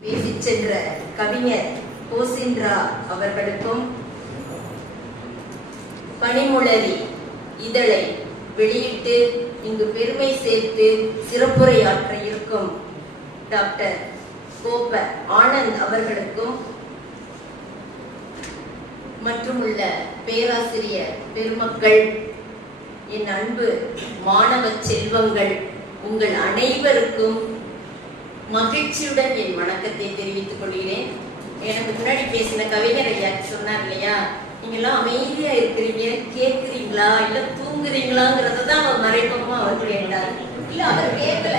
பேசிச் சென்ற கவிஞர் கோசின்ரா அவர்களுக்கும் பனிமுளரி இதழை வெளியிட்டு இங்கு பெருமை சேர்த்து சிறப்புரையாற்ற இருக்கும் டாக்டர் கோப ஆனந்த் அவர்களுக்கும் மற்றும் உள்ள பேராசிரியர் பெருமக்கள் என் அன்பு மாணவ செல்வங்கள் உங்கள் அனைவருக்கும் மகிழ்ச்சியுடன் என் வணக்கத்தை தெரிவித்துக் கொள்கிறேன். எனக்கு முன்னாடி பேசின கவிஞர் ஐயா சொன்னார் இல்லையா? நீங்களாம் அமைதியா இருக்கிறீங்க கேட்குறீங்களா இல்ல தூங்குறீங்களாங்கிறத தான் அவர் மறைமுகமா அவர் கேட்டார் இல்ல அவர் கேட்கல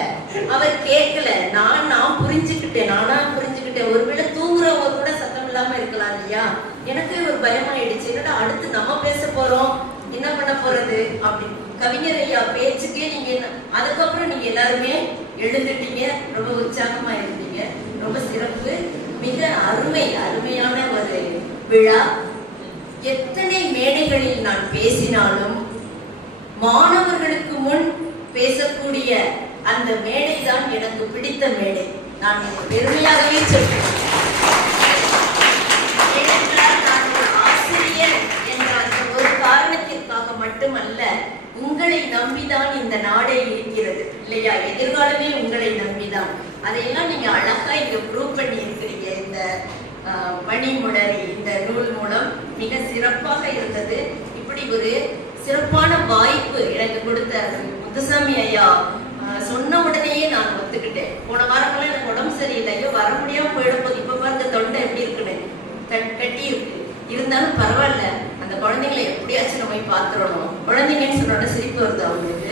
அவர் கேட்கல நான் நான் புரிஞ்சுக்கிட்டேன். நானா புரிஞ்சுக்கிட்டேன். ஒருவேளை தூங்குறவங்க கூட சத்தம் இல்லாம இருக்கலாம் இல்லையா? எனக்கு ஒரு பயமாயிடுச்சு. என்னடா அடுத்து நம்ம பேச போறோம். என்ன பண்ண போறது? அப்படி கவிஞர் ஐயா பேச்சுக்கே நீங்க அதுக்கப்புறம் நீங்க எல்லாருமே எழுந்துட்டீங்க ரொம்ப உற்சாகமா இருந்தீங்க ரொம்ப சிறப்பு. மிக அருமை அருமையான ஒரு விழா. எத்தனை மேடைகளில் நான் பேசினாலும் மாணவர்களுக்கு முன் பேசக்கூடிய அந்த மேடை தான் எனக்கு பிடித்த மேடை. நான் இதை பெருமையாகவே சொல்றேன் ஏனென்றால் நான் ஒரு ஆசிரியர் என்ற அந்த ஒரு காரணத்திற்காக மட்டுமல்ல உங்களை நம்பிதான் இந்த நாடே இருக்கிறது. இல்லையா? எதிர்காலமே உங்களை நம்பிதான். அதையெல்லாம் நீங்க அழகா இங்க ப்ரூவ் பண்ணி இருக்கிறீங்க இந்த பணிமுடரி மணிமுடரி இந்த நூல் மூலம் மிக சிறப்பாக இருந்தது. இப்படி ஒரு சிறப்பான வாய்ப்பு எனக்கு கொடுத்த முத்துசாமி ஐயா. சொன்ன உடனேயே நான் ஒத்துக்கிட்டேன். போன வாரமெல்லாம் எனக்கு உடம்பு சரியில்லை ஐயோ வர முடியாம போயிடும் போது இப்ப பாருங்க தொண்டை எப்படி இருக்குன்னு. கட்டி இருக்கு. இருந்தாலும் பரவாயில்ல. அந்த குழந்தைங்களை எப்படியாச்சும் நம்ம போய் பார்த்துடணும். குழந்தைங்கன்னு சொன்னோட சிரிப்பு வருது அவங்களுக்கு.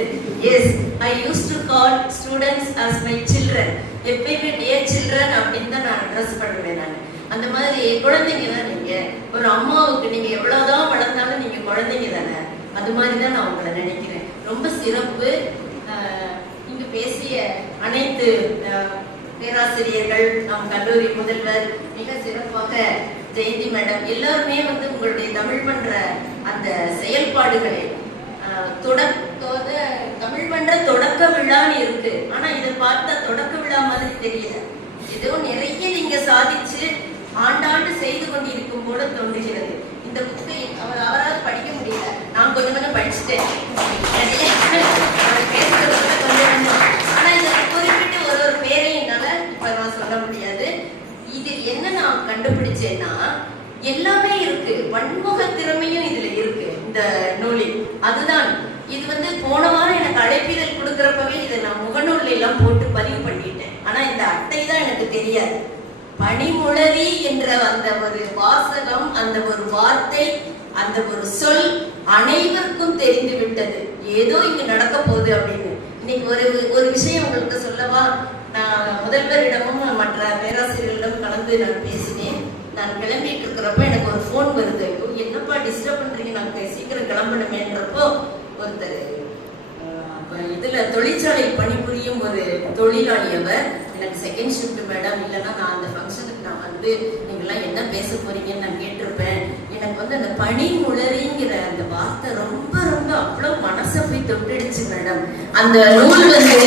Yes I used to call students as my children எப்பயுமே டியர் சில்ட்ரன் அப்படின்னு தான் நான் அட்ரஸ் பண்ணுவேன் நான். அந்த மாதிரி குழந்தைங்க தான் நீங்க. ஒரு அம்மாவுக்கு நீங்க எவ்வளவுதான் வளர்ந்தாலும் நீங்க குழந்தைங்க தானே. அது மாதிரி தான் நான் உங்களை நினைக்கிறேன். ரொம்ப சிறப்பு. ஆஹ், இங்கு பேசிய அனைத்து பேராசிரியர்கள் நம் கல்லூரி முதல்வர் மிக சிறப்பாக ஜெயந்தி மேடம். எல்லாருமே வந்து உங்களுடைய தமிழ் பண்ற அந்த செயல்பாடுகளை ஆஹ், தொடக்க தமிழ் பண்ற தொடக்க விழான்னு இருக்கு. ஆனா இதை பார்த்தா தொடக்க விழா மாதிரி தெரியல. ஏதோ நிறைய நீங்க சாதிச்சு ஆண்டாண்டு செய்து கொண்டிருக்கும் போல தோன்றுகிறது. இந்த புக்கை அவர் அவரால் படிக்க முடியல. நான் கொஞ்சம் கொஞ்சம் படிச்சுட்டேன். கண்டுபிடிச்சேன்னா எல்லாமே இருக்கு. பன்முக திறமையும் இதுல இருக்கு இந்த நூலில். அதுதான். இது வந்து போன வாரம் எனக்கு அழைப்பிதழ் கொடுக்கறப்பவே இதை நான் முகநூல் எல்லாம் போட்டு பதிவு பண்ணிட்டேன். ஆனா இந்த அட்டை தான் எனக்கு தெரியாது. பனிமுழவி என்ற அந்த ஒரு வாசகம் அந்த ஒரு வார்த்தை அந்த ஒரு சொல் அனைவருக்கும் தெரிந்து விட்டது. ஏதோ இங்கு நடக்க போகுது அப்படின்னு. இன்னைக்கு ஒரு ஒரு விஷயம் உங்களுக்கு சொல்லவா? நான் முதல்வரிடமும் மற்ற பேராசிரியர்களிடம் கலந்து நான் பேசினேன் நான் கிளம்பிட்டு இருக்கிறப்ப எனக்கு ஒரு ஃபோன் வருது. ஐயோ, என்னப்பா டிஸ்டர்ப் பண்றீங்க? நான் சீக்கிரம் கிளம்பணுமேன்றப்போ ஒருத்தர் இதுல தொழிற்சாலை பணிபுரியும் ஒரு தொழிலாளி அவர் எனக்கு செகண்ட் ஷிஃப்ட் மேடம் இல்லைன்னா நான் அந்த ஃபங்க்ஷனுக்கு நான் வந்து நீங்களாம் என்ன பேச போறீங்கன்னு நான் கேட்டிருப்பேன். எனக்கு வந்து அந்த பனி முளரிங்கிற அந்த வார்த்தை ரொம்ப ரொம்ப அவ்வளவு மனசை போய் தொட்டுடுச்சு மேடம் அந்த நூல் வந்து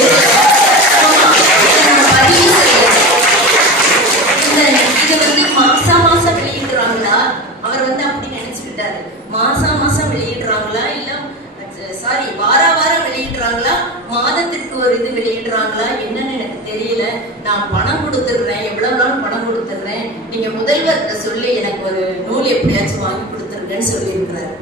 ஒரு இது வெளியிடுறாங்களா? என்னன்னு எனக்கு தெரியல. நான் பணம் கொடுத்துடுறேன். எவ்வளவு நாள் பணம் கொடுத்துடுறேன்? நீங்க முதல்வர்கிட்ட சொல்லி எனக்கு ஒரு நூல் எப்படியாச்சும் வாங்கி கொடுத்துருங்கன்னு சொல்லியிருக்கிறாரு.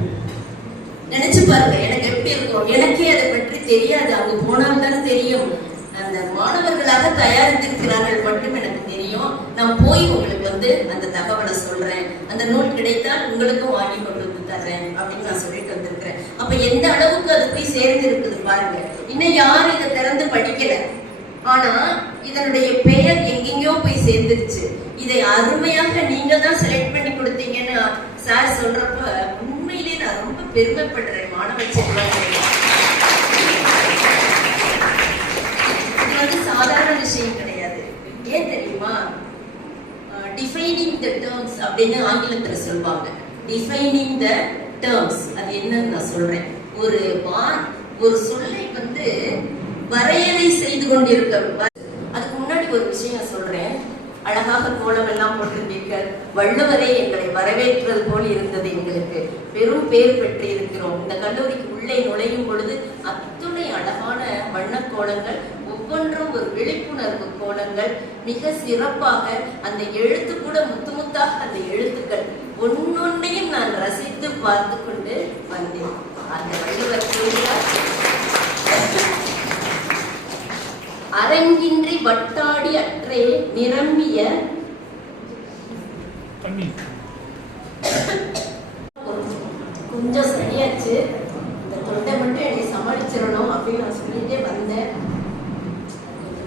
நினைச்சு பாருங்க எனக்கு எப்படி இருக்கும்? எனக்கே அதை பற்றி தெரியாது. அவங்க போனால்தான் தெரியும். அந்த மாணவர்களாக தயாரித்திருக்கிறார்கள் மட்டும் எனக்கு தெரியும். நான் போய் உங்களுக்கு வந்து அந்த தகவலை சொல்றேன். அந்த நூல் கிடைத்தால் உங்களுக்கும் வாங்கி கொண்டு வந்து தர்றேன் அப்படின்னு நான் சொல்லிட்டு வந்திருக்கிறேன். அப்ப எந்த அளவுக்கு அது போய் சேர்ந்து இருக்குது பாருங்க. இன்னும் யாரும் இதை திறந்து படிக்கல? ஆனா இதனுடைய பெயர் எங்கெங்கயோ போய் சேர்ந்துருச்சு. இதை அருமையாக நீங்க தான் செலக்ட் பண்ணி கொடுத்தீங்கன்னு சார் சொல்றப்ப உண்மையிலே நான் ரொம்ப பெருமைப்படுறேன் மாணவ செல்வங்கள் இது வந்து சாதாரண விஷயம் கிடையாது. ஏன் தெரியுமா? டிஃபைனிங் த டேர்ம்ஸ் அப்படின்னு ஆங்கிலத்துல சொல்லுவாங்க. டிஃபைனிங் த டேர்ம்ஸ் அது என்னன்னு நான் சொல்றேன். ஒரு வா ஒரு சொல்லை வந்து வந்து வரையறை செய்து கொண்டிருக்க அதுக்கு முன்னாடி ஒரு விஷயம் நான் சொல்றேன். அழகாக கோலம் எல்லாம் போட்டிருந்தீர்கள் வள்ளுவரே எங்களை வரவேற்றது போல் இருந்தது எங்களுக்கு. பெரும் பேர் பெற்று இருக்கிறோம் இந்த கல்லூரிக்கு உள்ளே நுழையும் பொழுது அத்துணை அழகான வண்ண கோலங்கள் ஒவ்வொன்றும் ஒரு விழிப்புணர்வு கோலங்கள் மிக சிறப்பாக அந்த எழுத்து கூட முத்து முத்தாக அந்த எழுத்துக்கள் ஒன்னொன்னையும் நான் ரசித்து பார்த்து கொண்டு வந்தேன். அந்த வள்ளுவர் கூறுகிறார் அரங்கின்றி வட்டாடி அற்றே நிரம்பிய கொஞ்சம் சரியாச்சு. இந்த தொண்டை மட்டும் என்னை சமாளிச்சிடணும் அப்படின்னு நான் சொல்லிட்டே வந்தேன்.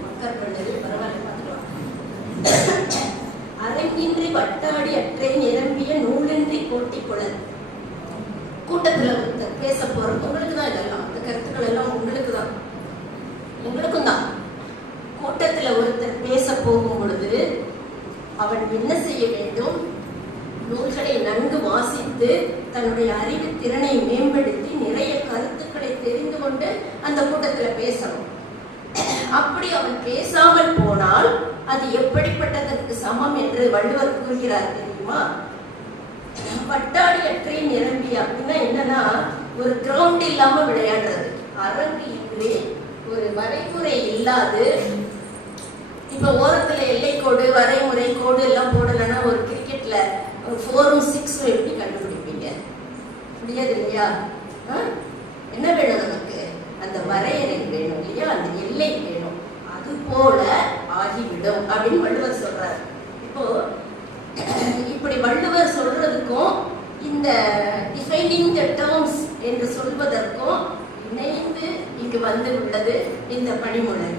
மக்கள் பண்ணது பரவாயில்ல பார்த்துக்கலாம். அரங்கின்றி வட்டாடி அற்றை நிரம்பிய நூலின்றி கோட்டி குழல். கூட்டத்துல பேச போறோம் உங்களுக்கு தான் இதெல்லாம் இந்த கருத்துக்கள் எல்லாம் உங்களுக்கு தான் உங்களுக்கும் தான் கூட்டத்துல ஒருத்தர் பேச போகும் பொழுது அவன் என்ன செய்ய வேண்டும் நூல்களை நன்கு வாசித்து தன்னுடைய அறிவு திறனை மேம்படுத்தி நிறைய கருத்துக்களை தெரிந்து கொண்டு அந்த கூட்டத்துல பேசணும். அப்படி அவன் பேசாமல் போனால் அது எப்படிப்பட்டதற்கு சமம் என்று வள்ளுவர் கூறுகிறார் தெரியுமா? பட்டாளியற்றை நிரம்பி அப்படின்னா என்னன்னா ஒரு கிரவுண்ட் இல்லாம விளையாடுறது. அரங்கு இன்றி ஒரு வரைமுறை இல்லாது இப்ப ஓரத்துல எல்லை கோடு வரைமுறை கோடு எல்லாம் போடலைன்னா ஒரு கிரிக்கெட்ல ஒரு ஃபோரும் சிக்ஸும் எப்படி கண்டுபிடிக்கும் முடியாது இல்லையா ஆ? என்ன வேணும் நமக்கு? அந்த வரையறை வேணும் இல்லையா? அந்த எல்லை வேணும். அது போல ஆகிவிடும் அப்படின்னு வள்ளுவர் சொல்றாரு. இப்போ இப்படி வள்ளுவர் சொல்றதுக்கும் இந்த டிஃபைனிங் த டேர்ம்ஸ் என்று சொல்வதற்கும் இணைந்து இங்கு வந்து உள்ளது இந்த பணிமுறை.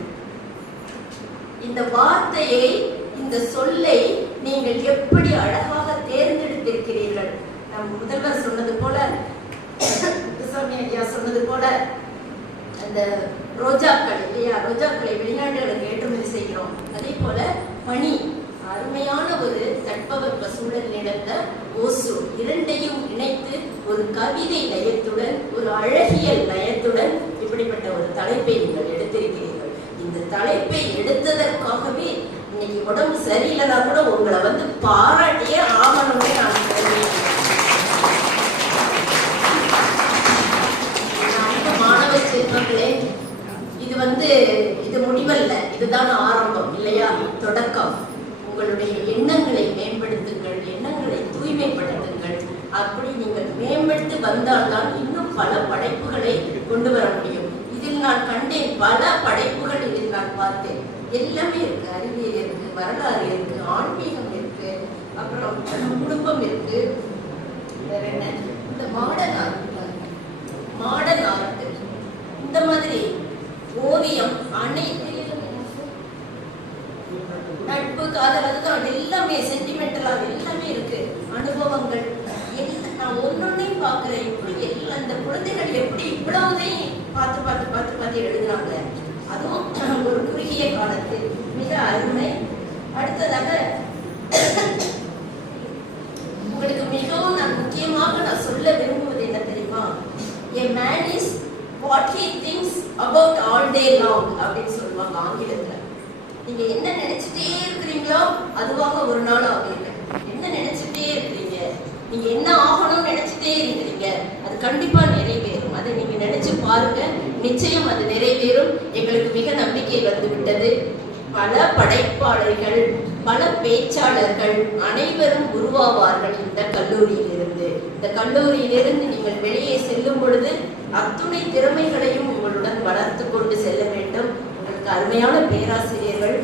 இந்த வார்த்தையை இந்த சொல்லை நீங்கள் எப்படி அழகாக தேர்ந்தெடுத்திருக்கிறீர்கள்? நம் முதல்வர் சொன்னது போல முத்துசாமி ஐயா சொன்னது போல அந்த ரோஜாக்கள் இல்லையா? ரோஜாக்களை வெளிநாடுகளுக்கு ஏற்றுமதி செய்கிறோம். அதே போல மணி அருமையான ஒரு தட்பவெப்ப சூழல் நிலந்த ஓசு இரண்டையும் இணைத்து ஒரு கவிதை லயத்துடன் ஒரு அழகியல் லயத்துடன் இப்படிப்பட்ட ஒரு தலைப்பை நீங்கள் எடுத்திருக்கிறீர்கள். இந்த தலைப்பை எடுத்ததற்காகவே இன்னைக்கு உடம்பு சரியில்லைனா கூட உங்களை வந்து பாராட்டியே ஆகணும்னு நான் சொல்றேன். அன்பு மாணவ செல்வங்களே இது வந்து இது முடிவல்ல. இதுதான் ஆரம்பம் இல்லையா? தொடக்கம். உங்களுடைய எண்ணங்களை மேம்படுத்துங்கள் எண்ணங்களை தூய்மைப்படுத்துங்கள். அப்படி நீங்கள் மேம்படுத்தி வந்தால்தான் இன்னும் பல படைப்புகளை கொண்டு வர முடியும். இதில் நான் கண்டேன் பல படைப்புகள் இதில் நான் பார்த்தேன். எல்லாமே இருக்கு. அறிவியல் இருக்கு வரலாறு இருக்கு ஆன்மீகம் இருக்கு அப்புறம் குடும்பம் இருக்கு. வேற என்ன? இந்த மாடர்ன் ஆர்ட் மாடர்ன் ஆர்ட். இந்த மாதிரி ஓவியம் அனைத்து நட்பு காதல் அதுதான் எல்லாமே சென்டிமெண்டலாக எல்லாமே இருக்கு. அனுபவங்கள் எல்லாம் நான் ஒன்னொன்னையும் பார்க்கிறேன் இப்படி எல்லாம் அந்த குழந்தைகள் எப்படி இவ்வளவுதையும் பார்த்து பார்த்து பார்த்து பார்த்து எழுதுறாங்க. அதுவும் ஒரு குறுகிய காலத்து. மிக அருமை. அடுத்ததாக உங்களுக்கு மிகவும் நான் முக்கியமாக நான் சொல்ல விரும்புவது என்ன தெரியுமா a man is what he things about all day long அப்படின்னு சொல்லுவாங்க ஆங்கிலத்துல. நீங்க என்ன நினைச்சிட்டே இருக்கிறீங்களோ அதுவாக ஒரு நாள் ஆகுங்க என்ன நினைச்சிட்டே இருக்கிறீங்க? நீங்க என்ன ஆகணும்னு நினைச்சிட்டே இருக்கிறீங்க? அது கண்டிப்பா நிறைவேறும். அதை நீங்க நினைச்சு பாருங்க. நிச்சயம் அது நிறைவேறும். எங்களுக்கு மிக நம்பிக்கை வந்து விட்டது பல படைப்பாளர்கள் பல பேச்சாளர்கள் அனைவரும் உருவாவார்கள் இந்த கல்லூரியிலிருந்து. இந்த கல்லூரியிலிருந்து நீங்கள் வெளியே செல்லும் பொழுது அத்துணை திறமைகளையும் உங்களுடன் வளர்த்து கொண்டு செல்ல வேண்டும். உங்களுக்கு அருமையான பேராசிரியர்கள்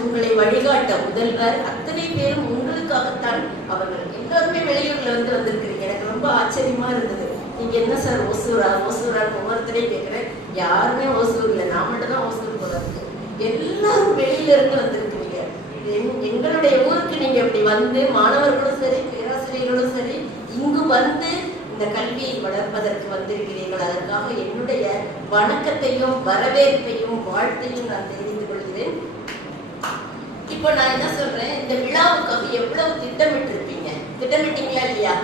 உங்களை வழிகாட்ட முதல்வர் அத்தனை பேரும் உங்களுக்காகத்தான் அவர்கள் எல்லாருமே வெளியூர்ல வந்து வந்திருக்கிறீங்க. எனக்கு ரொம்ப ஆச்சரியமா இருந்தது. நீங்க என்ன சார் ஓசூரா? ஓசூரா ஒவ்வொருத்தரையும் கேட்கிறேன். யாருமே ஓசூர் இல்லை நான் மட்டும் தான் ஓசூர் போல எல்லாரும் வெளியில இருந்து வந்திருக்கிறீங்க. இது எங்களுடைய ஊருக்கு நீங்க இப்படி வந்து மாணவர்களும் சரி பேராசிரியர்களும் சரி இங்கு வந்து இந்த கல்வியை வளர்ப்பதற்கு வந்திருக்கிறீர்கள். அதற்காக என்னுடைய வணக்கத்தையும் வரவேற்பையும் வாழ்த்தையும் நான் தெரிந்து கொள்கிறேன். இப்போ நான் என்ன சொல்றேன்? இந்த விழாவுக்காக எவ்வளவு திட்டமிட்டு இருப்பீங்க திட்டமிட்டீங்களா இல்லையா?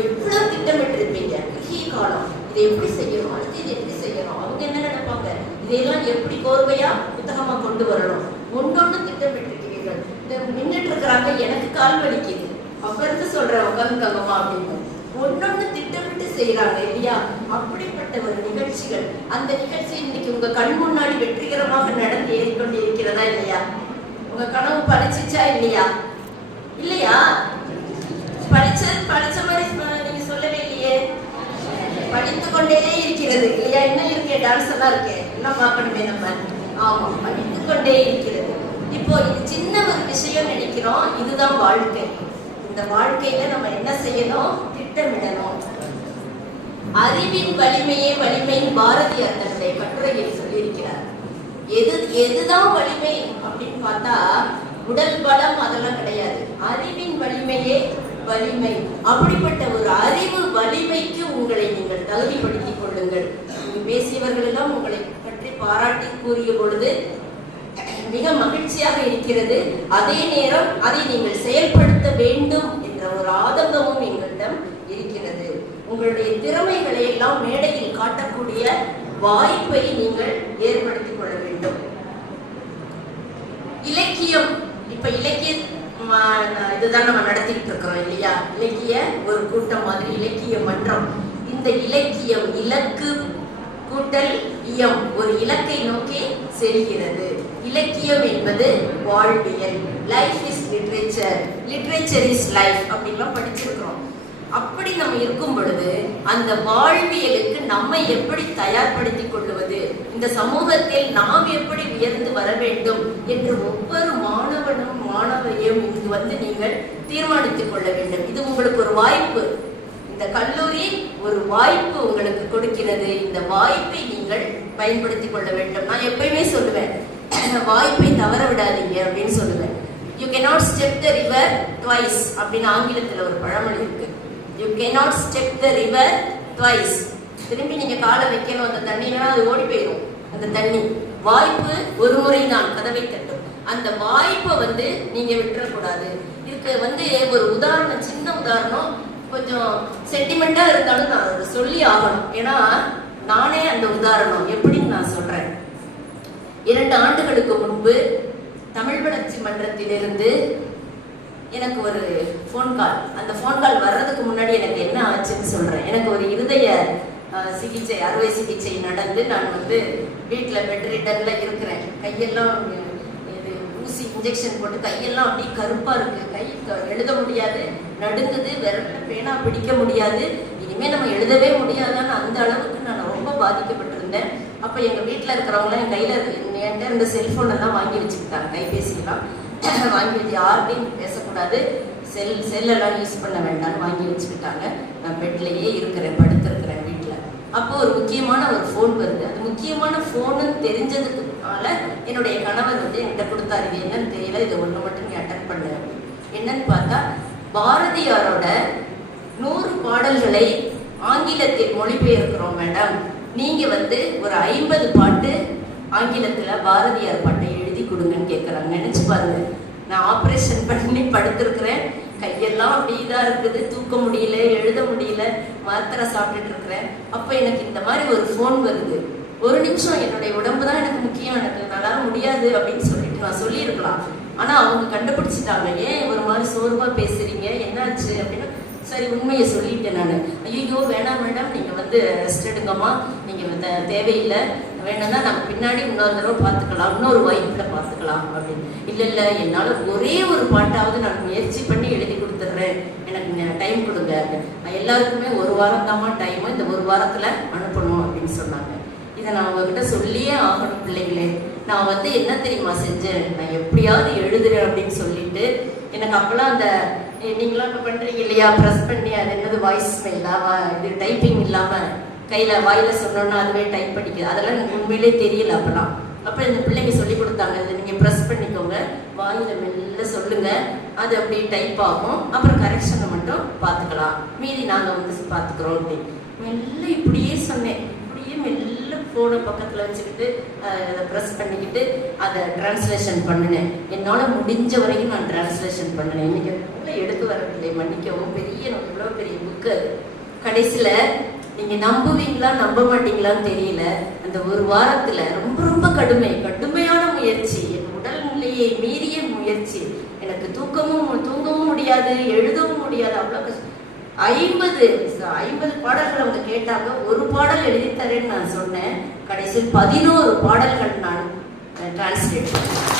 எவ்வளவு திட்டமிட்டு இருப்பீங்க குறுகிய காலம். இதை எப்படி செய்யணும்? அடுத்து இதை எப்படி செய்யணும்? அவங்க என்ன நினைப்பாங்க? இதையெல்லாம் எப்படி கோர்வையா புத்தகமா கொண்டு வரணும்? ஒன்றொன்று திட்டமிட்டிருக்கிறீர்கள். இந்த நின்றுட்டு இருக்கிறாங்க எனக்கு கால் வலிக்குது. அப்ப சொல்ற சொல்றேன் உட்காந்துக்கங்கம்மா அப்படின்னு. ஒன்னொன்னு திட்டமிட்டு செய்யறாங்க இல்லையா? அப்படிப்பட்ட ஒரு நிகழ்ச்சிகள். அந்த நிகழ்ச்சி இன்னைக்கு உங்க கண் முன்னாடி வெற்றிகரமாக நடந்து ஏறிக்கொண்டு இருக்கிறதா இல்லையா? உங்க கனவு பழிச்சிச்சா இல்லையா? இல்லையா? படிச்ச படிச்ச மாதிரி நீங்க சொல்லவே இல்லையே. படித்து கொண்டே இருக்கிறது. இல்லையா? என்ன இருக்கே? டான்ஸ் எல்லாம் இருக்கே. என்ன பார்க்கணுமே நம்ம? ஆமா படித்து கொண்டே இருக்கிறது. இப்போ இது சின்ன ஒரு விஷயம் நினைக்கிறோம். இதுதான் வாழ்க்கை. இந்த வாழ்க்கையில நம்ம என்ன செய்யணும்? திட்டமிடணும். அறிவின் வலிமையே வலிமை பாரதியார் தன்னுடைய கட்டுரையில் சொல்லியிருக்கிறார். எது எதுதான் வலிமை அப்படின்னு பார்த்தா உடல் பலம் அதெல்லாம் கிடையாது. அறிவின் வலிமையே வலிமை. அப்படிப்பட்ட ஒரு அறிவு வலிமைக்கு உங்களை நீங்கள் தகுதிப்படுத்திக் கொள்ளுங்கள். பேசியவர்கள் எல்லாம் உங்களை பற்றி பாராட்டி கூறிய பொழுது மிக மகிழ்ச்சியாக இருக்கிறது. அதே நேரம் அதை நீங்கள் செயல்படுத்த வேண்டும் என்ற ஒரு ஆதங்கமும் எங்களிடம் இருக்கிறது. உங்களுடைய திறமைகளை எல்லாம் மேடையில் காட்டக்கூடிய வாய்ப்பை நீங்கள் ஏற்படுத்திக் கொள்ள வேண்டும். இலக்கியம் இப்ப இலக்கிய இதுதான் நம்ம நடத்திட்டு இருக்கிறோம் இல்லையா? இலக்கிய ஒரு கூட்டம் மாதிரி இலக்கிய மன்றம். இந்த இலக்கியம் இலக்கு கூட்டல் இயம் ஒரு இலக்கை நோக்கி செல்கிறது. இலக்கியம் என்பது வாழ்வியல். Life is literature literature is life அப்படின்லாம் படிச்சிருக்கிறோம். அப்படி நம்ம இருக்கும் பொழுது அந்த வாழ்வியலுக்கு நம்மை எப்படி தயார்படுத்தி கொள்வது இந்த சமூகத்தில் நாம் எப்படி உயர்ந்து வர வேண்டும் என்று ஒவ்வொரு மாணவனும் மாணவியும் இங்கு வந்து நீங்கள் தீர்மானித்துக் கொள்ள வேண்டும். இது உங்களுக்கு ஒரு வாய்ப்பு. இந்த கல்லூரி ஒரு வாய்ப்பு உங்களுக்கு கொடுக்கிறது. இந்த வாய்ப்பை நீங்கள் பயன்படுத்திக் கொள்ள வேண்டும். நான் எப்பயுமே சொல்லுவேன் வாய்ப்பை தவற விடாதீங்க அப்படின்னு சொல்லுவேன். You cannot step the river twice அப்படின்னு ஆங்கிலத்தில் ஒரு பழமொழி இருக்கு. You cannot step the river twice திரும்பி நீங்க காலை வைக்கணும் அந்த தண்ணினா அது ஓடி போயிடும் அந்த தண்ணி. வாய்ப்பு ஒரு முறை தான் கதவை தட்டும். அந்த வாய்ப்பை வந்து நீங்க விட்டுறக்கூடாது. இதுக்கு வந்து ஒரு உதாரணம் சின்ன உதாரணம். கொஞ்சம் சென்டிமெண்டா இருந்தாலும் நான் அதை சொல்லி ஆகணும். ஏன்னா நானே அந்த உதாரணம். எப்படி இரண்டு ஆண்டுகளுக்கு முன்பு தமிழ் வளர்ச்சி மன்றத்திலிருந்து எனக்கு ஒரு ஃபோன் கால் அந்த ஃபோன் கால் வர்றதுக்கு முன்னாடி எனக்கு என்ன ஆச்சுன்னு சொல்றேன். எனக்கு ஒரு இருதய சிகிச்சை அறுவை சிகிச்சை நடந்து நான் வந்து வீட்டில் பெட்ரிட்டனில் இருக்கிறேன். கையெல்லாம் இது ஊசி இன்ஜெக்ஷன் போட்டு கையெல்லாம் அப்படியே கருப்பா இருக்கு. கை க- எழுத முடியாது. நடுங்குது விரல பேனா பிடிக்க முடியாது. இனிமே நம்ம எழுதவே முடியாதான்னு அந்த அளவுக்கு நான் ரொம்ப பாதிக்கப்பட்டேன் பாதிக்கப்பட்டிருந்தேன் அப்போ எங்க வீட்டில் இருக்கிறவங்க என் கையில என்கிட்ட இருந்த செல்ஃபோனெல்லாம் வாங்கி வச்சுக்கிட்டாங்க கைபேசியெல்லாம் வாங்கி வச்சு யார்கிட்டையும் பேசக்கூடாது. செல் செல்லெல்லாம் யூஸ் பண்ண வேண்டாம்னு வாங்கி வச்சுக்கிட்டாங்க. நான் பெட்லேயே இருக்கிறேன் படுத்திருக்கிறேன் வீட்டில் அப்போ ஒரு முக்கியமான ஒரு ஃபோன் வருது. அது முக்கியமான ஃபோனுன்னு தெரிஞ்சதுக்குனால என்னுடைய கணவர் வந்து என்கிட்ட கொடுத்தாரு. இது என்னன்னு தெரியல. இதை ஒன்று மட்டும் நீ அட்டன் பண்ணு. என்னன்னு பார்த்தா பாரதியாரோட நூறு பாடல்களை ஆங்கிலத்தில் மொழிபெயர்க்கிறோம் மேடம் நீங்க வந்து ஒரு ஐம்பது பாட்டு ஆங்கிலத்துல பாரதியார் பாட்டை எழுதி கொடுங்கன்னு கேட்குறாங்க நினைச்சு பாருங்க. நான் ஆப்ரேஷன் பண்ணி படுத்திருக்கிறேன். கையெல்லாம் அப்படி இதாக இருக்குது. தூக்க முடியல எழுத முடியல மாத்திரை சாப்பிட்டுட்டு இருக்கிறேன். அப்போ எனக்கு இந்த மாதிரி ஒரு ஃபோன் வருது. ஒரு நிமிஷம் என்னுடைய உடம்பு தான் எனக்கு முக்கியம். எனக்கு நல்லா முடியாது அப்படின்னு சொல்லிட்டு நான் சொல்லியிருக்கலாம். ஆனா அவங்க கண்டுபிடிச்சிட்டாங்க. ஏன் ஒரு மாதிரி சோர்வா பேசுறீங்க? என்னாச்சு அப்படின்னு. சரி உண்மையை சொல்லிட்டேன் நான். ஐயோ வேணாம் மேடம் நீங்க வந்து ரெஸ்ட் எடுங்கம்மா. நீங்கள் தேவையில்லை. வேணும்னா நம்ம பின்னாடி இன்னொரு தடவை பார்த்துக்கலாம். இன்னொரு வாய்ப்புல பார்த்துக்கலாம் அப்படின்னு. இல்லை இல்லை என்னால் ஒரே ஒரு பாட்டாவது நான் முயற்சி பண்ணி எழுதி கொடுத்துட்றேன். எனக்கு டைம் கொடுங்க. நான் எல்லாருக்குமே ஒரு வாரம் தாம்மா டைம் இந்த ஒரு வாரத்தில் அனுப்பணும் அப்படின்னு சொன்னாங்க. இதை நான் அவங்ககிட்ட சொல்லியே ஆகணும் பிள்ளைங்களே நான் வந்து என்ன தெரியுமா செஞ்சேன்? நான் எப்படியாவது எழுதுறேன் அப்படின்னு சொல்லிட்டு எனக்கு அப்போலாம் அந்த நீங்களாம் இப்போ பண்ணுறீங்க இல்லையா? ப்ரெஸ் பண்ணி அது என்னது வாய்ஸ் இல்லாம இது டைப்பிங் இல்லாமல் கையில் வாயில் சொன்னோன்னா அதுவே டைப் பண்ணிக்கிது. அதெல்லாம் எனக்கு உண்மையிலே தெரியல அப்பெல்லாம். அப்போ இந்த பிள்ளைங்க சொல்லி கொடுத்தாங்க இதை நீங்கள் ப்ரெஸ் பண்ணிக்கோங்க. வாயில் மெல்ல சொல்லுங்க. அது அப்படியே டைப் ஆகும். அப்புறம் கரெக்ஷனை மட்டும் பார்த்துக்கலாம். மீதி நாங்கள் வந்து பார்த்துக்குறோம் அப்படின்னு. மெல்ல இப்படியே சொன்னேன். இப்படியே மெல்ல ஃபோனை பக்கத்தில் வச்சுக்கிட்டு அதை ப்ரெஸ் பண்ணிக்கிட்டு அதை டிரான்ஸ்லேஷன் பண்ணினேன். என்னால் முடிஞ்ச வரைக்கும் நான் டிரான்ஸ்லேஷன் பண்ணினேன். இன்னைக்கு எடுத்து வரதில்லை மன்னிக்கவும். பெரிய இவ்வளோ பெரிய புக்கு கடைசியில் நீங்கள் நம்புவீங்களா நம்ப மாட்டீங்களான்னு தெரியல. அந்த ஒரு வாரத்தில் ரொம்ப ரொம்ப கடுமை கடுமையான முயற்சி. என் உடல் நிலையை மீறிய முயற்சி. எனக்கு தூக்கமும் தூங்கவும் முடியாது எழுதவும் முடியாது. அவ்வளோ கஷ்டம் ஐம்பது ஐம்பது பாடல்கள் அவங்க கேட்டாங்க. ஒரு பாடல் எழுதி தரேன்னு நான் சொன்னேன். கடைசியில் பதினோரு பாடல்கள் நான் டிரான்ஸ்லேட் பண்ணேன்.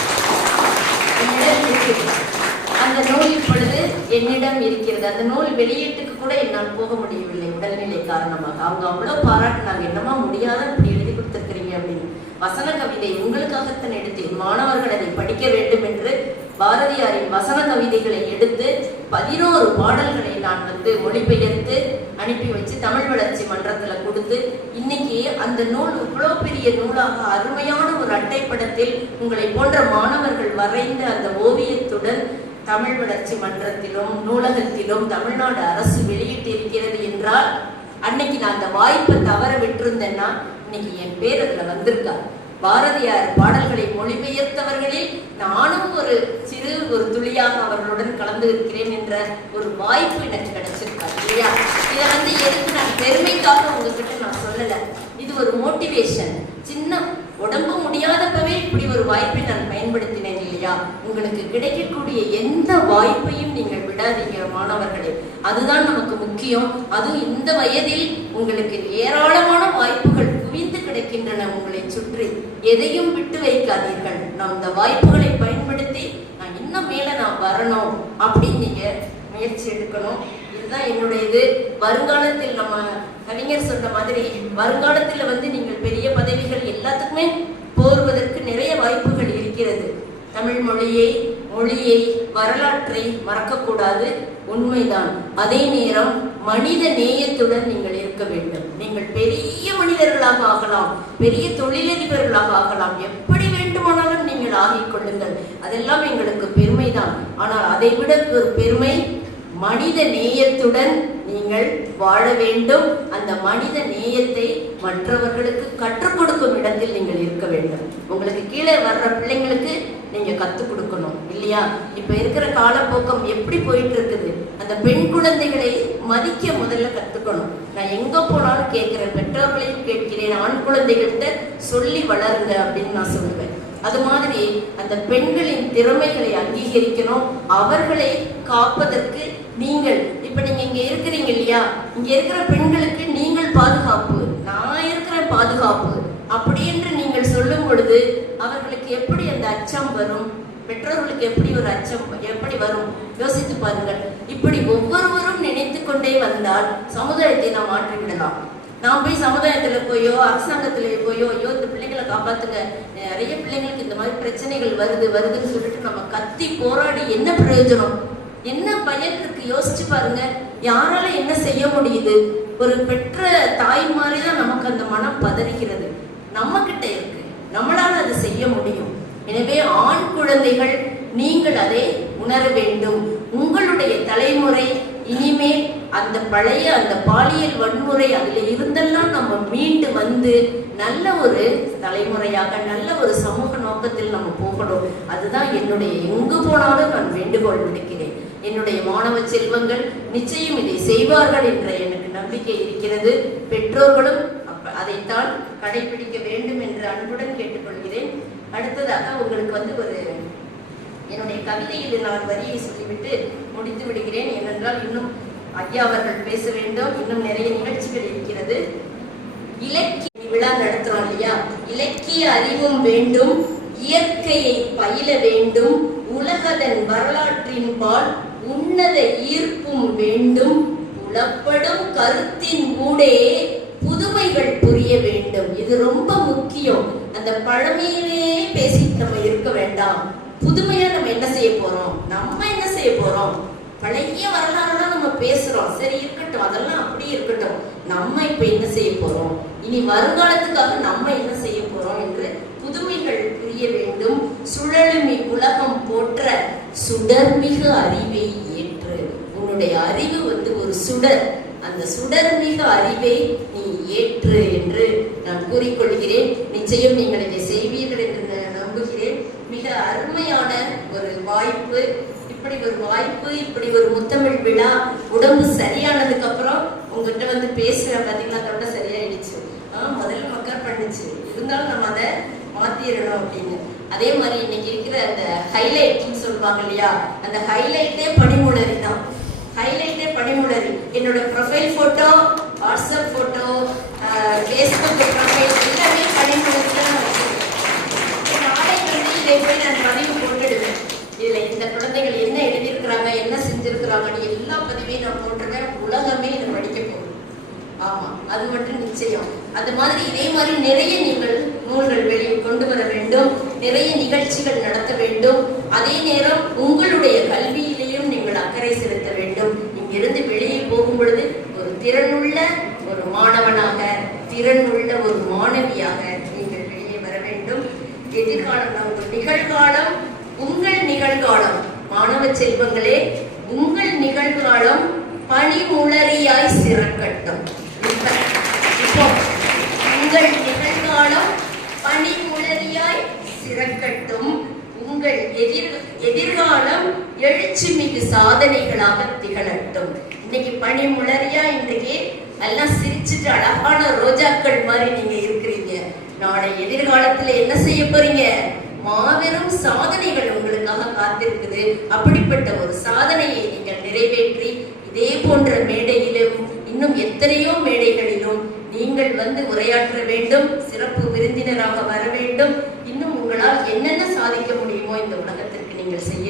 அந்த நூல் இப்பொழுது என்னிடம் இருக்கிறது. அந்த நூல் வெளியீட்டுக்கு கூட என்னால் போக முடியவில்லை உடல்நிலை காரணமாக. அவங்க அவ்வளோ பாராட்டினாங்க. என்னமா முடியாத இப்படி எழுதி கொடுத்துருக்கிறீங்க அப்படின்னு. வசன கவிதை உங்களுக்காகத்தான் எடுத்தேன் மாணவர்கள் அதை படிக்க வேண்டும் என்று பாரதியாரின் வசன கவிதைகளை எடுத்து பதினோரு பாடல்களை நான் வந்து மொழிபெயர்த்து அனுப்பி வச்சு தமிழ் வளர்ச்சி மன்றத்துல கொடுத்து இன்னைக்கு அந்த நூல் இவ்வளோ பெரிய நூலாக அருமையான ஒரு அட்டைப்படத்தில் உங்களை போன்ற மாணவர்கள் வரைந்த அந்த ஓவியத்துடன் தமிழ் வளர்ச்சி மன்றத்திலும் நூலகத்திலும் தமிழ்நாடு அரசு வெளியிட்டு இருக்கிறது என்றால் அன்னைக்கு நான் அந்த வாய்ப்பை தவற விட்டிருந்தேன்னா இன்னைக்கு என் பேர் அதுல வந்திருக்கா பாரதியார் பாடல்களை மொழிபெயர்த்தவர்களில் நானும் ஒரு சிறு ஒரு துளியாக அவர்களுடன் கலந்து இருக்கிறேன் என்ற ஒரு வாய்ப்பு எனக்கு கிடைச்சிருக்கா இல்லையா? இதை வந்து எதுக்கு நான் பெருமைக்காக உங்ககிட்ட நான் சொல்லல. இது ஒரு மோட்டிவேஷன் சின்ன உடம்பு முடியாதப்பவே இப்படி ஒரு வாய்ப்பை நான் பயன்படுத்தினேன். இல்லையா? உங்களுக்கு கிடைக்கக்கூடிய எந்த வாய்ப்பையும் நீங்கள் விடாதீங்க மாணவர்களே. அதுதான் நமக்கு முக்கியம். அதுவும் இந்த வயதில் உங்களுக்கு ஏராளமான வாய்ப்புகள் குவிந்து கிடக்கின்றன உங்களை சுற்றி. எதையும் விட்டு வைக்காதீர்கள். நாம் இந்த வாய்ப்புகளை பயன்படுத்தி நான் இன்னும் மேல நான் வரணும் அப்படின்னு நீங்க முயற்சி எடுக்கணும். இதுதான் என்னுடைய இது. வருங்காலத்தில் நம்ம கவிஞர் சொன்ன மாதிரி வருங்காலத்தில் வந்து நீங்கள் பெரிய பதவிகள் எல்லாத்துக்குமே போருவதற்கு நிறைய வாய்ப்புகள் இருக்கிறது. தமிழ் மொழியை மொழியை வரலாற்றை மறக்கக்கூடாது. உண்மைதான். அதே நேரம் மனித நேயத்துடன் நீங்கள் இருக்க வேண்டும். நீங்கள் பெரிய மனிதர்களாக ஆகலாம். பெரிய தொழிலதிபர்களாக ஆகலாம். எப்படி வேண்டுமானாலும் நீங்கள் ஆகிக் கொள்ளுங்கள். அதெல்லாம் எங்களுக்கு பெருமைதான். ஆனால் அதை விட ஒரு பெருமை மனித நேயத்துடன் நீங்கள் வாழ வேண்டும். அந்த மனித நேயத்தை மற்றவர்களுக்கு கற்றுக் கொடுக்கும் இடத்தில் நீங்கள் இருக்க வேண்டும். உங்களுக்கு கீழே வர்ற பிள்ளைங்களுக்கு நீங்க கத்துக் கொடுக்கணும் இல்லையா? இப்ப இருக்கிற காலப்போக்கம் எப்படி போயிட்டு இருக்குது அந்த பெண் குழந்தைகளை மதிக்க முதல்ல கத்துக்கணும். நான் எங்க போனாலும் கேட்கிறேன் பெற்றோர்களையும் கேட்கிறேன் ஆண் குழந்தைகள்கிட்ட சொல்லி வளருங்க அப்படின்னு நான் சொல்லுவேன். அது மாதிரி அந்த பெண்களின் திறமைகளை அங்கீகரிக்கணும். அவர்களை காப்பதற்கு நீங்கள் இப்ப நீங்க இங்க இருக்கிறீங்க இல்லையா? இங்க இருக்கிற பெண்களுக்கு நீங்கள் பாதுகாப்பு. நான் இருக்கிற பாதுகாப்பு. அப்படி என்று நீங்கள் சொல்லும் பொழுது அவர்களுக்கு எப்படி அந்த அச்சம் வரும்? பெற்றோர்களுக்கு எப்படி ஒரு அச்சம் எப்படி வரும்? யோசித்து பாருங்கள். இப்படி ஒவ்வொருவரும் நினைத்து கொண்டே வந்தால் சமுதாயத்தை நாம் மாற்றிவிடலாம். நாம் போய் சமுதாயத்துல போயோ அரசாங்கத்துல போயோ ஐயோ இந்த பிள்ளைங்களை காப்பாத்துங்க. நிறைய பிள்ளைங்களுக்கு இந்த மாதிரி பிரச்சனைகள் வருது வருதுன்னு சொல்லிட்டு நம்ம கத்தி போராடி என்ன பிரயோஜனம்? என்ன பயன் இருக்கு யோசிச்சு பாருங்க. யாரால என்ன செய்ய முடியுது? ஒரு பெற்ற தாய் மாதிரி தான் நமக்கு அந்த மனம் பதறுகிறது. நம்ம கிட்ட இருக்கு. நம்மளால அது செய்ய முடியும். எனவே ஆண் குழந்தைகள் நீங்கள் அதை உணர வேண்டும். உங்களுடைய தலைமுறை இனிமேல் அந்த பழைய அந்த பாலியல் வன்முறை அதுல இருந்தெல்லாம் நம்ம மீண்டு வந்து நல்ல ஒரு தலைமுறையாக நல்ல ஒரு சமூக நோக்கத்தில் நம்ம போகணும். அதுதான் என்னுடைய எங்கு போனாலும் நான் வேண்டுகோள் விடுக்கிறேன். என்னுடைய மாணவ செல்வங்கள் நிச்சயம் இதை செய்வார்கள் என்ற எனக்கு நம்பிக்கை இருக்கிறது. பெற்றோர்களும் அதைத்தான் கடைபிடிக்க வேண்டும் என்று அன்புடன் கேட்டுக்கொள்கிறேன். அடுத்ததாக உங்களுக்கு வந்து ஒரு என்னுடைய கவிதையில் நான் வரியை சொல்லிவிட்டு முடித்து விடுகிறேன். ஏனென்றால் இன்னும் ஐயா அவர்கள் பேச வேண்டும். இன்னும் நிறைய நிகழ்ச்சிகள் இருக்கிறது. இலக்கிய விழா நடத்துறோம் இல்லையா இலக்கிய அறிவும் வேண்டும். இயற்கையை பயில வேண்டும். உலகதன் வரலாற்றின் பால் உன்னத ஈர்ப்பும் வேண்டும். புலப்படும் கருத்தின் ஊடே புதுமைகள் புரிய வேண்டும். இது ரொம்ப முக்கியம். அந்த பழமையிலேயே பேசிட்டு நம்ம இருக்க வேண்டாம். புதுமையா நம்ம என்ன செய்ய போறோம்? நம்ம என்ன செய்ய போறோம்? பழைய வரலாறுலாம் நம்ம பேசுறோம். சரி இருக்கட்டும். அதெல்லாம் அப்படியே இருக்கட்டும். நம்ம இப்ப என்ன செய்ய போறோம்? இனி வருங்காலத்துக்காக நம்ம என்ன செய்ய போறோம்? என்று புதுமைகள் புரிய வேண்டும். சுழலும் உலகம் போற்ற சுடர்மிகு அறிவை ஏற்று. உன்னுடைய அறிவு வந்து ஒரு சுடர். அந்த சுடர்மிகு அறிவை நீ ஏற்று என்று நான் கூறிக்கொள்கிறேன். நிச்சயம் நீங்கள் இதை செய்வீர்கள் என்று நம்புகிறேன். மிக அருமையான ஒரு வாய்ப்பு. இப்படி ஒரு வாய்ப்பு இப்படி ஒரு முத்தமிழ் விழா உடம்பு சரியானதுக்கு அப்புறம் உங்ககிட்ட வந்து பேசுறேன். பாத்தீங்களா? அதோட சரியாயிடுச்சு. ஆஹ் முதல்ல மக்கள் பண்ணுச்சு. இருந்தாலும் நம்ம அதை மாத்திரணும் அப்படின்னு. அதே மாதிரி இன்னைக்கு இருக்கிற அந்த ஹைலைட்னு சொல்லுவாங்க இல்லையா? அந்த ஹைலைட்டே பனிமுளரி தான். ஹைலைட்டே பனிமுளரி என்னோட profile photo WhatsApp photo Facebook profile எல்லாமே பனிமுளரி தான் வச்சிருக்கேன். நாளை வந்து இதை போய் நான் பதிவு போட்டுடுவேன். இதுல இந்த குழந்தைகள் என்ன எழுதியிருக்கிறாங்க என்ன செஞ்சிருக்கிறாங்கன்னு எல்லா பதிவையும் நான் போட்டிருக்கேன். உலகமே இதை படிக்க போகும் ஆமா அது மட்டும் நிச்சயம். அது மாதிரி இதே மாதிரி நிறைய நீங்கள் நூல்கள் வெளியே கொண்டு வர வேண்டும். நிறைய நிகழ்ச்சிகள் நடத்த வேண்டும். அதே நேரம் உங்களுடைய கல்வியிலேயும் நீங்கள் அக்கறை செலுத்த வேண்டும். இங்கிருந்து வெளியே போகும் பொழுது ஒரு திறனுள்ள ஒரு மாணவனாக திறனுள்ள ஒரு மாணவியாக நீங்கள் வெளியே வர வேண்டும். எதிர்காலம் உங்கள் நிகழ்காலம் உங்கள் நிகழ்காலம். மாணவ செல்வங்களே உங்கள் நிகழ்காலம் பனிமுளரியாய் சிறக்கட்டும் இப்ப இப்போ உங்கள் நிகழ்காலம் பனிமுளரியாய் சிறக்கட்டும் உங்கள் எதிர் எதிர்காலம் எழுச்சி மிகு சாதனைகளாக திகழட்டும். இன்னைக்கு பனி முளறியா இன்றைக்கு எல்லாம் சிரிச்சுட்டு அழகான ரோஜாக்கள் மாதிரி நீங்க இருக்கிறீங்க. நாளை எதிர்காலத்துல என்ன செய்ய போறீங்க? மாபெரும் சாதனைகள் உங்களுக்காக காத்திருக்குது. அப்படிப்பட்ட ஒரு சாதனையை நீங்கள் நிறைவேற்றி இதே போன்ற மேடையிலும் இன்னும் எத்தனையோ மேடைகளிலும் நீங்கள் வந்து உரையாற்ற வேண்டும் சிறப்பு விருந்தினராக வர வேண்டும். இன்னும் உங்களால் என்னென்ன சாதிக்க முடியுமோ இந்த உலகத்திற்கு நீங்கள் செய்ய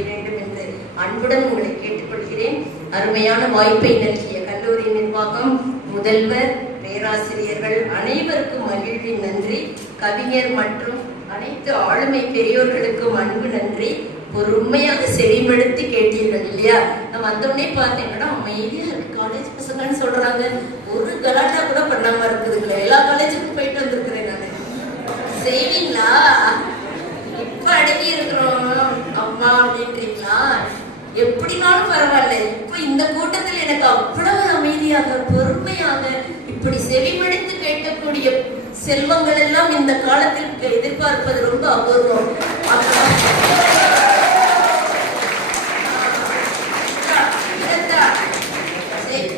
அன்புடன் உங்களை கேட்டுக்கொள்கிறேன். அருமையான வாய்ப்பை நல்கிய கல்லூரி நிர்வாகம் முதல்வர் பேராசிரியர்கள் அனைவருக்கும் மகிழ்வின் நன்றி. கவிஞர் மற்றும் அனைத்து ஆளுமை பெரியோர்களுக்கும் அன்பு நன்றி. ஒரு உண்மையாக செவிமடுத்து கேட்டீர்கள் இல்லையா? நான் வந்தோடனே உடனே பார்த்தீங்கன்னா அமைதியா இருக்கு. காலேஜ் பசங்கன்னு சொல்றாங்க. ஒரு கலாட்டா கூட பண்ணாம இருக்குதுங்களே. எல்லா காலேஜுக்கும் போயிட்டு வந்திருக்கிறேன் நான். செய்வீங்களா இப்ப அடங்கி இருக்கிறோம் அம்மா அப்படின்றீங்களா? எப்படினாலும் பரவாயில்ல. இப்ப இந்த கூட்டத்தில் எனக்கு அவ்வளவு அமைதியாக பொறுமையாக இப்படி செவிமடுத்து கேட்கக்கூடிய செல்வங்கள் எல்லாம் இந்த காலத்தில் எதிர்பார்ப்பது ரொம்ப அபூர்வம் அப்புறம் இதுதான். சரி.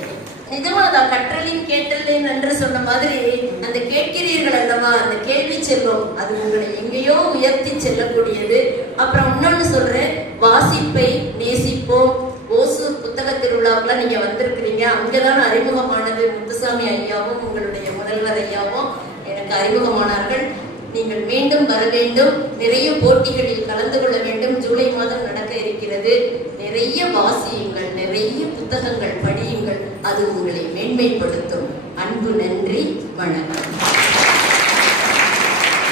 நிஜமாதான் கற்றலின் கேட்டலின் என்று சொன்ன மாதிரி அந்த கேட்கிறீர்கள் அல்லவா அந்த கேள்வி செல்வம் அது உங்களை எங்கேயோ உயர்த்தி செல்லக்கூடியது அப்புறம் இன்னொன்னு சொல்றேன் வாசிப்பை நேசிப்போம் ஓசூர் புத்தக திருவிழாவுக்குலாம் நீங்க வந்திருக்கிறீங்க அங்கதான் அறிமுகமானது முத்துசாமி ஐயாவும் உங்களுடைய முதல்வர் ஐயாவும் எனக்கு அறிமுகமானார்கள் நீங்கள் மீண்டும் வர வேண்டும்